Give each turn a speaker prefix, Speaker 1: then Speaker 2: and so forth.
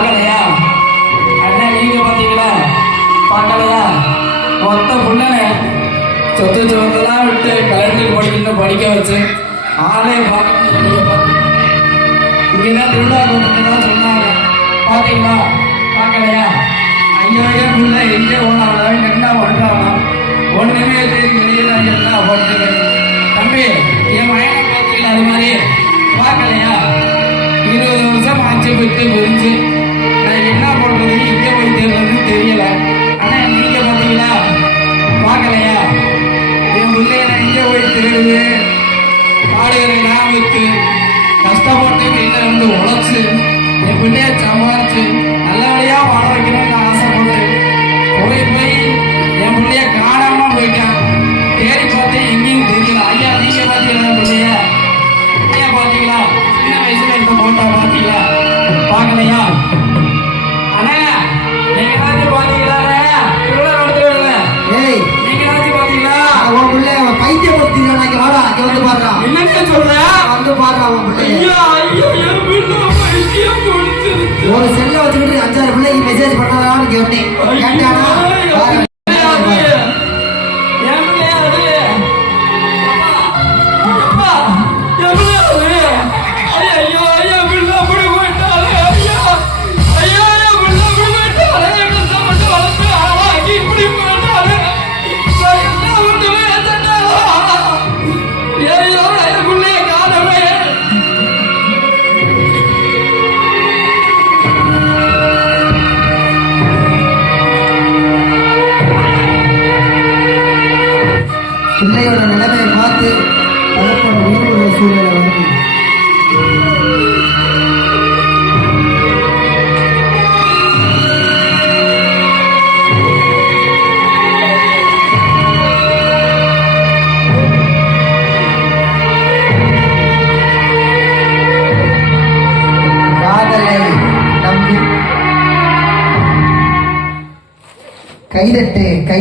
Speaker 1: பார்க்கலையா? அண்ணன் நீங்க பார்த்தீங்களா? பார்க்கலையா? மொத்த புள்ளனை சொத்து சொத்துலாம் விட்டு கலைஞர் படிக்கணும் படிக்க வச்சு ஆளே பார்க்க இங்கதான் திருவிழா சொன்னாங்க. பாத்தீங்களா பார்க்கலையா? ஐயாயிரம் பிள்ளை எங்கே போனாலும் என்ன பண்றாங்க ஒண்ணுமே தெரியல என்ன பண்றது தம்பி என் மயனை பார்த்தீங்களா அது மாதிரி பார்க்கலையா? இருபது வருஷம் ஆட்சி போயிட்டு புரிஞ்சு நான் என்ன பண்ணுறது? இங்கே போய் தேடுறதுன்னு தெரியல. ஆனால் நீங்கள் பார்த்தீங்களா? பார்க்கலையா? என் பிள்ளைய நான் இங்கே போய் தேடுது காடுகளை நான் விட்டு கஷ்டப்பட்டு வீட்டில் இருந்து உழைச்சு என் பிள்ளைய சம்பாரிச்சு நல்லபடியா வாழ வைக்கணும்னு ஆசைப்பட்டு போய் போய் என் பிள்ளைய காணாமல் போயிட்டான். தேடி பார்த்து எங்கேயும் தெரியல. ஐயா நீங்க பாத்தீங்களா என் பிள்ளைய? பிள்ளைய பார்த்தீங்களா? சின்ன வயசுல இருக்க போட்டா பாத்தீங்களா பார்க்கலையா? என்னங்க சொல்ற?
Speaker 2: வந்து பாடுறா அவன்
Speaker 1: ஐயா ஐயோ என் பிள்ளை
Speaker 2: ஒரு செல்ல வச்சுக்கிட்டு அஞ்சாறு பிள்ளைக்கு மெசேஜ் பண்ணலாம்னு கேட்டேன். கேட்டானா? பிள்ளையோட நிலைமையை பார்த்து தகப்பன உயிரோட சூழ்நிலை வந்து கைதட்டு கை